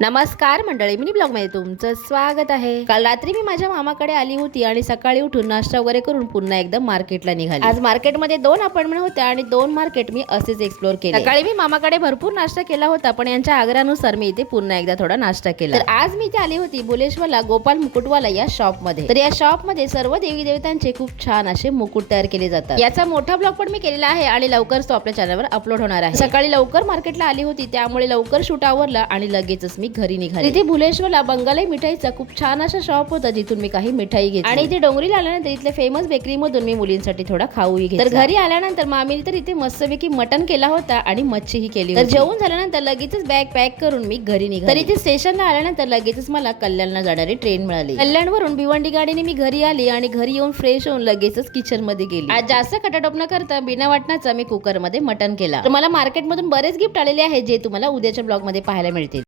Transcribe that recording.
नमस्कार मंडळी, mini blog मध्ये तुमचं स्वागत आहे। काल रात्री मी माझ्या मामाकडे आली होती आणि सकाळी उठून नाश्ता वगैरे करून पुन्हा एकदा मार्केटला निघाली। आज मार्केटमध्ये 2 अपॉइंटमेंट होत्या आणि 2 मार्केट मी असेच एक्सप्लोर केले। सकाळी मी मामाकडे भरपूर नाश्ता केला होता, पण यांच्या आग्रहानुसार मी इथे पुन्हा एकदा थोडा नाश्ता केला। तर आज मी इथे आली होती बुलेश्वरला गोपाल मुकुटवाला या शॉप मध्ये। तर या शॉप मध्ये सर्व देवी देवतांचे खूप छान असे मुकुट तयार केले जातात। याचा मोठा ब्लॉग पण मी केलेला आहे आणि लवकरच तो आपल्या चॅनलवर अपलोड होणार आहे। सकाळी लवकर मार्केटला आली होती, त्यामुळे लवकर शूट आवरला आणि लगेचच मी घरी निघाली। इथे बुलेश्वरला बंगाली मिठाईचा खूप छान असा शॉप होता, जिथून मी काही मिठाई घेतली आणि इथे डोंगरीला आल्यानंतर इथले फेमस बेकरी मधून मी मुलींसाठी थोडा खाऊही घेतला। तर घरी आल्यानंतर मामीने तर इथे मस्तपैकी मटण केला होता आणि मच्छीही केली होती। तर जेवून झाल्यानंतर लगेचच बॅग पॅक करून मी घरी निघाली। तर इथे स्टेशनला आल्यानंतर लगेचच मला कल्याणला जाणारी ट्रेन मिळाली। कल्याणवरून भिवंडी गाडीने मी घरी आली आणि घरी येऊन फ्रेश होऊन लगेचच किचन मध्ये गेली। आज जास्त खटाटोप न करता बिना वाटणाचा मी कुकर मध्ये मटण केला। तर मला मार्केटमधून बरेच गिफ्ट आलेले आहेत, जे तुम्हाला उद्याच्या ब्लॉग मध्ये पाहायला मिळतील।